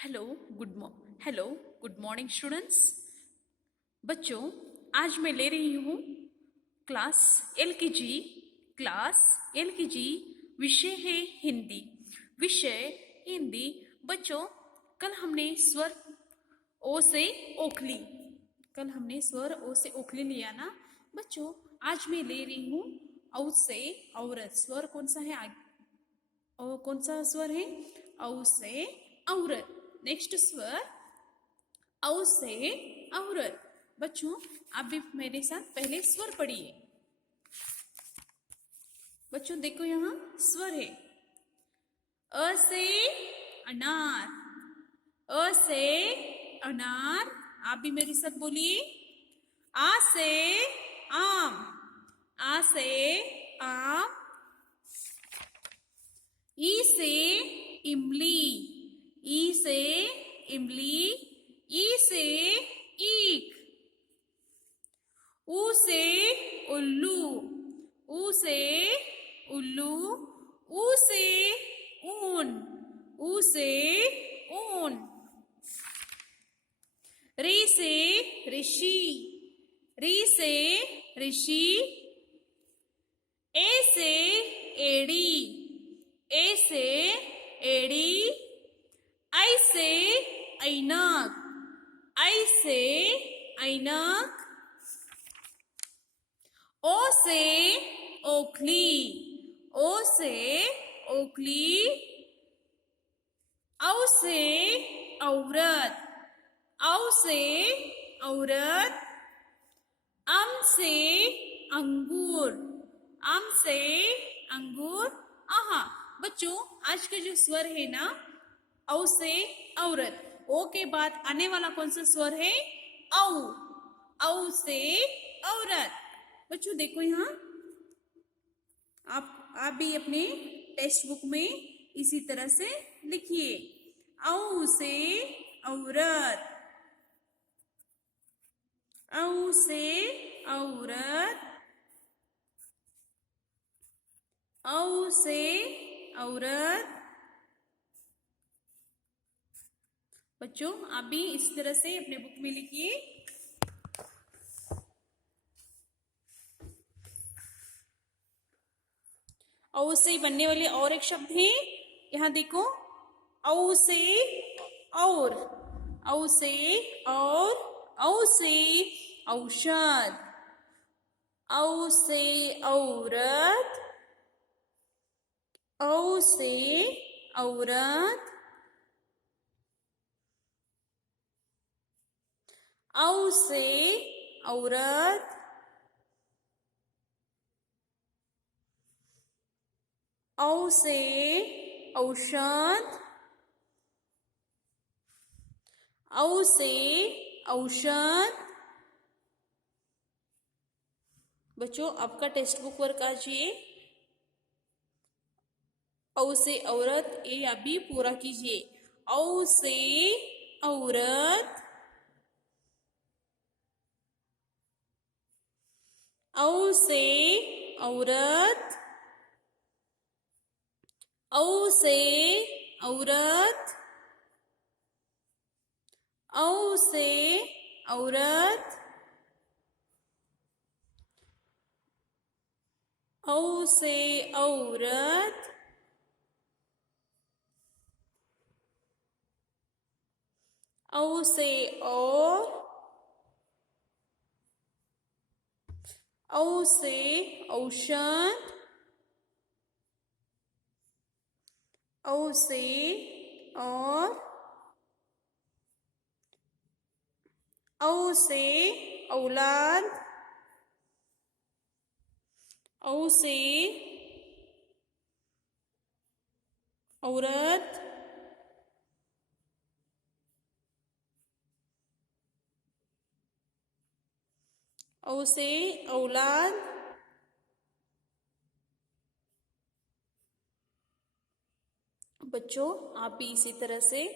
Hello hello good morning students. बच्चों, आज मैं ले रही हूँ क्लास एल के जी विषय है हिंदी। विषय हिंदी। बच्चों, कल हमने स्वर ओ से ओखली लिया ना। बच्चों, आज मैं ले रही हूँ औ से औरत। स्वर कौन सा है? कौन सा स्वर है? औ से औरत। नेक्स्ट स्वर औ से औरत। बच्चों, आप भी मेरे साथ पहले स्वर पढ़िए। बच्चों देखो, यहाँ स्वर है अ से अनार। अ से अनार। आप भी मेरे साथ बोलिए। आ से आम। आ से आम। ई से इमली। ई से इमली। ई से ईख। ऊ से उल्लू। ऊ से उल्लू। ऊ से ऊन। ऊ से ऊन। री से ऋषि। री से ऋषि। ए से एड़ी। ए से एड़ी। आई से ऐनक। आई से ऐनक। ओ से ओखली। ओ से ओखली। औ से औरत। औ से औरत। अम से अंगूर। अम से अंगूर। आहा। बच्चों, आज का जो स्वर है ना, औ से औरत। ओ के बाद आने वाला कौन सा स्वर है? औ। औ से औरत। बच्चों देखो, यहाँ आप भी अपने टेक्स्ट बुक में इसी तरह से लिखिए। औ से औरत। औ से औरत। औ से औरत। बच्चों, आप भी इस तरह से अपने बुक में लिखिए। औ से बनने वाले और एक शब्द है, यहाँ देखो। औ से और। औ से और। औ से औषध। औ से औरत। औ से औरत। औ से औरत। औ से औषध। औ से औषध। बच्चों, आपका टेक्स्ट बुक वर्क आज ये औ से औरत, ये आप भी पूरा कीजिए। औ से औरत। औ से औरत। औ से औरत। औ से औरत। औ से औरत। औ से और। औ से औषध। औ से और। औ से औलाद। औ से औरत। औ से औलाद। बच्चों, आप भी इसी तरह से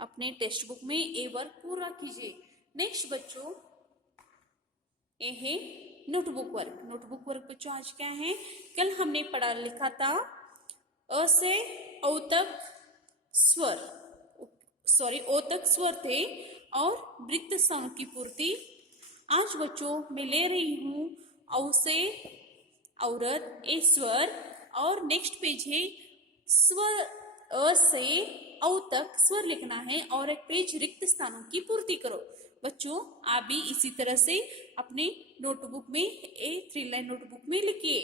अपने टेक्स्ट बुक में ये वर्क पूरा कीजिए। नेक्स्ट बच्चों, ये है नोटबुक वर्क। नोटबुक वर्क बच्चों आज क्या है? कल हमने पढ़ा लिखा था अ से औ तक स्वर। ओ तक स्वर थे और रिक्त स्थानों की पूर्ति। आज बच्चों मैं ले रही हूँ औ से औरत ए स्वर, और नेक्स्ट पेज है स्वर अ से औ तक स्वर लिखना है और एक पेज रिक्त स्थानों की पूर्ति करो। बच्चों आप भी इसी तरह से अपने नोटबुक में, ए 3 लाइन नोटबुक में लिखिए।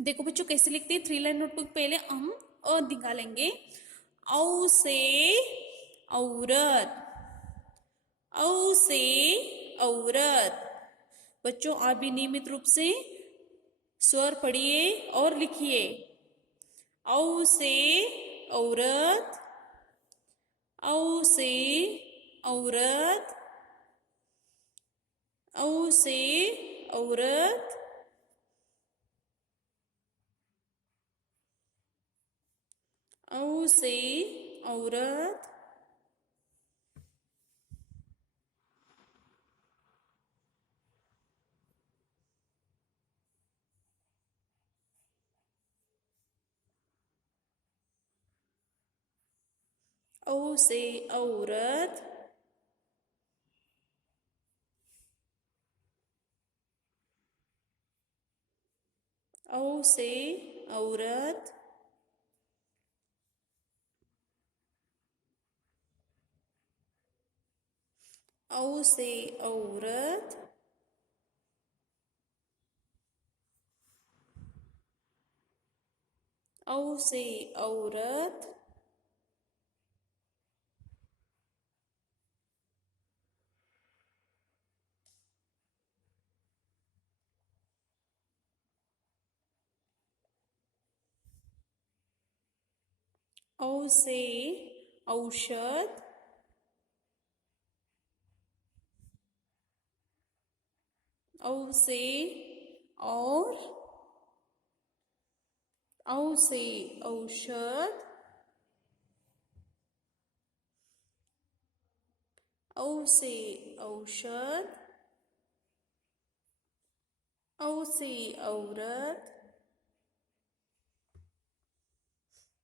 देखो बच्चों कैसे लिखते हैं 3 लाइन नोटबुक। पहले हम अ निकालेंगे, औ से औरत, औ से औरत। बच्चों आप भी नियमित रूप से स्वर पढ़िए और लिखिए। औ से औरत, औ से औरत, औ से औरत, औ से औरत, औ से औरत, औ से औरत, औ से औरत, औ से औरत, औ से औषध, औ से और, औ से औषध, औ से औषध, औ से औरत।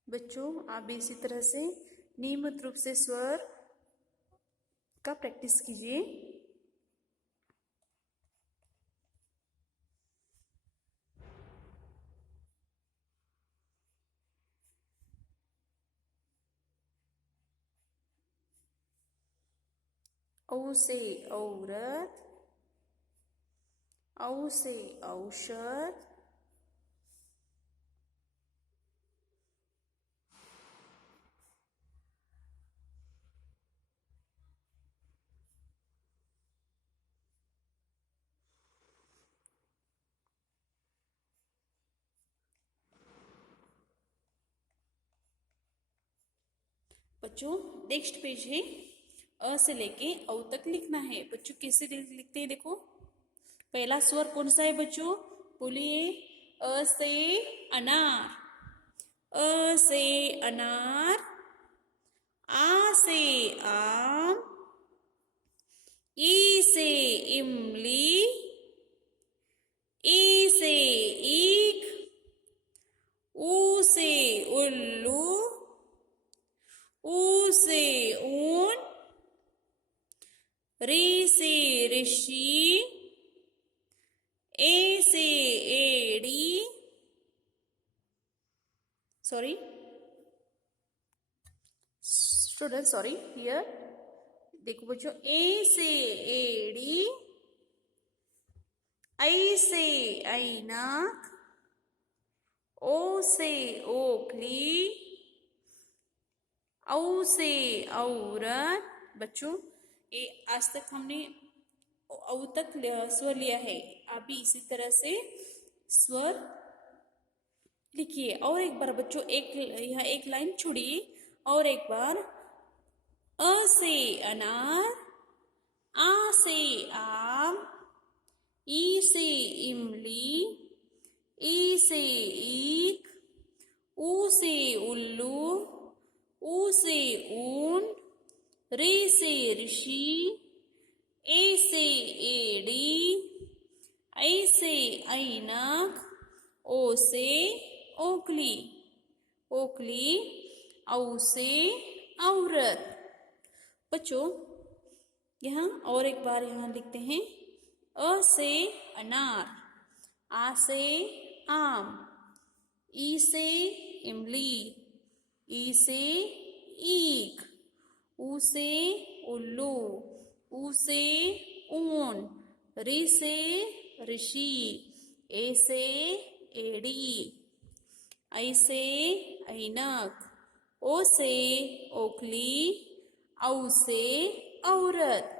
बच्चों आप भी इसी तरह से नियमित रूप से स्वर का प्रैक्टिस कीजिए। औ से औरत, औ से औषध, बच्चों नेक्स्ट पेज है अ से लेके औ तक लिखना है। बच्चों कैसे लिखते हैं देखो। पहला स्वर कौन सा है बच्चों, बोलिए। अ से अनार, अ से अनार, आ से आम, ई से इमली, ई से ईख, ऊ से उल्लू, ऊ से ऊन, री से ऋषि, ए से एड़ी, सॉरी स्टूडेंट, सॉरी हियर देखो बच्चों। ए से एड़ी, ऐ से ऐनक, ओ से ओखली, औ से औरत। बच्चों ये आज तक हमने औ तक स्वर लिया है। आप भी इसी तरह से स्वर लिखिए। और एक बार बच्चों यह एक लाइन छोड़िए और एक बार। अ से अनार, आ से आम, ई से इमली, ई से ईख, ऊ से उल्लू, ऊ से ऊन, रे से ऋषि, ए से एड़ी, ऐ से ऐनक, ओ से ओखली, ओखली, औ से औरत। बच्चों यहाँ और एक बार यहाँ लिखते हैं, अ से अनार, आ से आम, ई से इमली, ई से ईख, ऊ से उल्लू, ऊ से ऊन, री से ऋषि, ए से एड़ी, ऐ से ऐनक, ओ से ओखली, औ से औरत।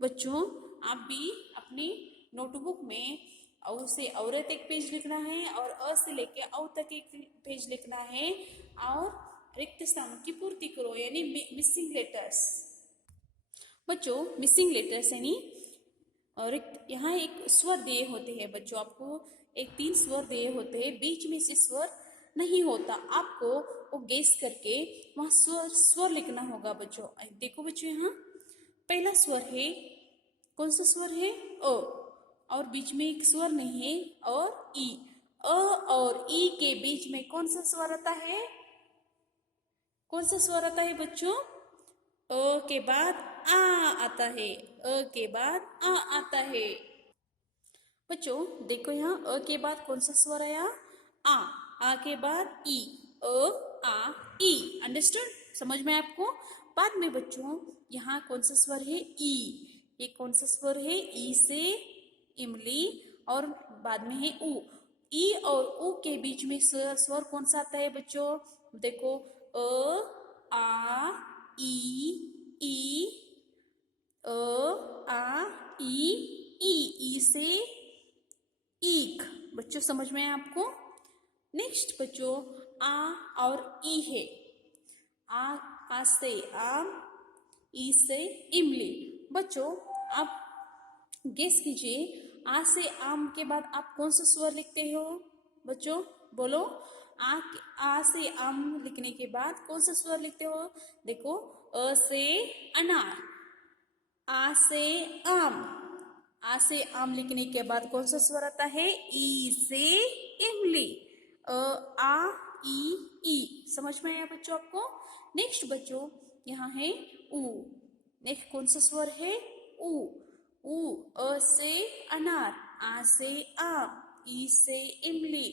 बच्चों आप भी अपनी नोटबुक में औ से औरत एक पेज लिखना है और अ से लेके औ तक एक पेज लिखना है और रिक्त स्थानों की पूर्ति करो, यानी मिसिंग लेटर्स। बच्चों मिसिंग लेटर्स यानी रिक्त, यहाँ एक स्वर दिए होते हैं बच्चों, आपको एक 3 स्वर दिए होते हैं, बीच में से स्वर नहीं होता, आपको वो गेस करके वहाँ स्वर लिखना होगा बच्चों। देखो बच्चों यहाँ पहला स्वर है, कौन सा स्वर है? अ, और बीच में एक स्वर नहीं है, और ई। अ और ई के बीच में कौन सा स्वर आता है? कौन सा स्वर आता है बच्चों? अ के बाद आ आता है, अ के बाद आ आता है। बच्चों देखो यहाँ अ के बाद कौन सा स्वर आया? आ के बाद ई, अ आ ई। अंडरस्टूड? समझ में आपको? बाद में बच्चों यहाँ कौन सा स्वर है? ई। ये कौन सा स्वर है? ई से इमली और बाद में है ऊ। ई और ऊ के बीच में स्वर कौन सा आता है बच्चों? देखो अ आ ई, अ आ ई से ईख। बच्चों समझ में है आपको? नेक्स्ट बच्चों आ और ई है, आ से आम, ई से इमली। बच्चों आप गेस कीजिए, आ से आम के बाद आप कौन सा स्वर लिखते हो? बच्चों बोलो, आ से आम लिखने के बाद कौन सा स्वर लिखते हो? देखो अ से अनार, आ से आम, आ से आम लिखने के बाद कौन सा स्वर आता है? ई से इमली, आ ई। समझ में आया बच्चों आपको? नेक्स्ट बच्चों यहाँ है ऊ। नेक्स्ट कौन सा स्वर है? ऊ। अ से अनार, आ से आम, ई से इमली,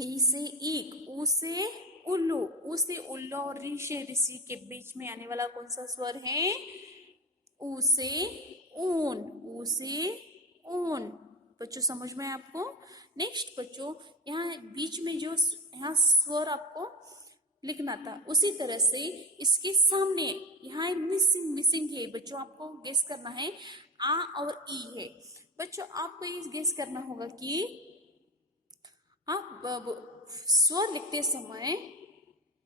ई से ईख, ऊ से उल्लू, ऊ से उल्लू और री से ऋषि के बीच में आने वाला कौन सा स्वर है? ऊ से ऊन, ऊ से ऊन। बच्चों समझ में आपको? नेक्स्ट बच्चों यहाँ बीच में जो यहाँ स्वर आपको लिखना था, उसी तरह से इसके सामने यहाँ मिसिंग है बच्चों, आपको गेस करना है। आ और ई है बच्चों, आपको ये गेस करना होगा कि आप स्वर लिखते समय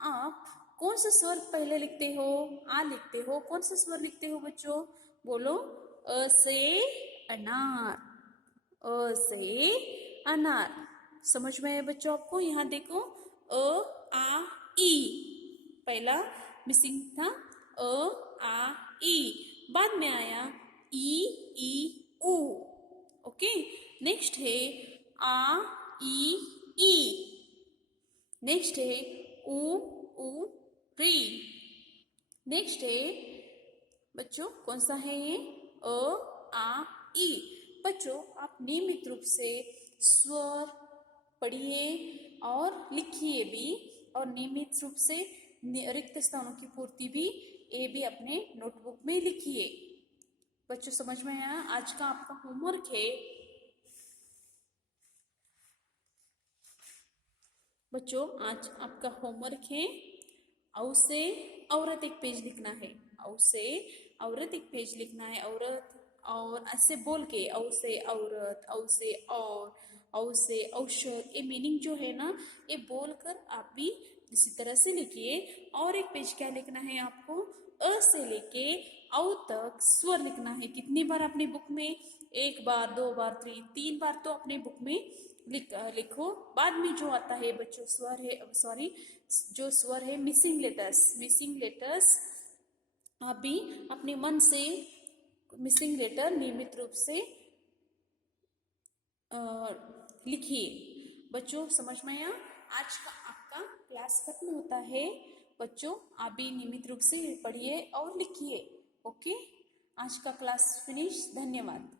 आप कौन सा स्वर पहले लिखते हो? आ लिखते हो? कौन सा स्वर लिखते हो बच्चों? बोलो, अ से अनार, अ से अनार। समझ में आया बच्चों आपको? यहाँ देखो अ आ ई, पहला मिसिंग था अ आ ई, बाद में आया ई ऊ। ओके, नेक्स्ट है आ ई, नेक्स्ट है ऊ री। नेक्स्ट है बच्चों कौन सा है ये? अ आ ई। बच्चों आप नियमित रूप से स्वर पढ़िए और लिखिए भी, और नियमित रूप से रिक्त स्थानों की पूर्ति भी ये भी अपने नोटबुक में लिखिए। बच्चों समझ में आया? आज का आपका होमवर्क है बच्चों, आज आपका होमवर्क है औ से औरत एक पेज लिखना है, औ से औरत एक पेज लिखना है, औरत और ऐसे बोल के औ से औरत, औ से और, औ से औषध, ये मीनिंग जो है ना, ये बोलकर आप भी इसी तरह से लिखिए। और एक पेज क्या लिखना है आपको? अ से लेके औ तक स्वर लिखना है। कितनी बार अपनी बुक में? 1 बार, 2 बार, 3 बार तो अपने बुक में लिखो। बाद में जो आता है बच्चों स्वर है, सॉरी जो स्वर है मिसिंग लेटर्स आप भी अपने मन से मिसिंग लेटर नियमित रूप से लिखिए। बच्चों समझ में आया? आज का आपका क्लास खत्म होता है। बच्चों आप भी नियमित रूप से पढ़िए और लिखिए। ओके, आज का क्लास फिनिश। धन्यवाद।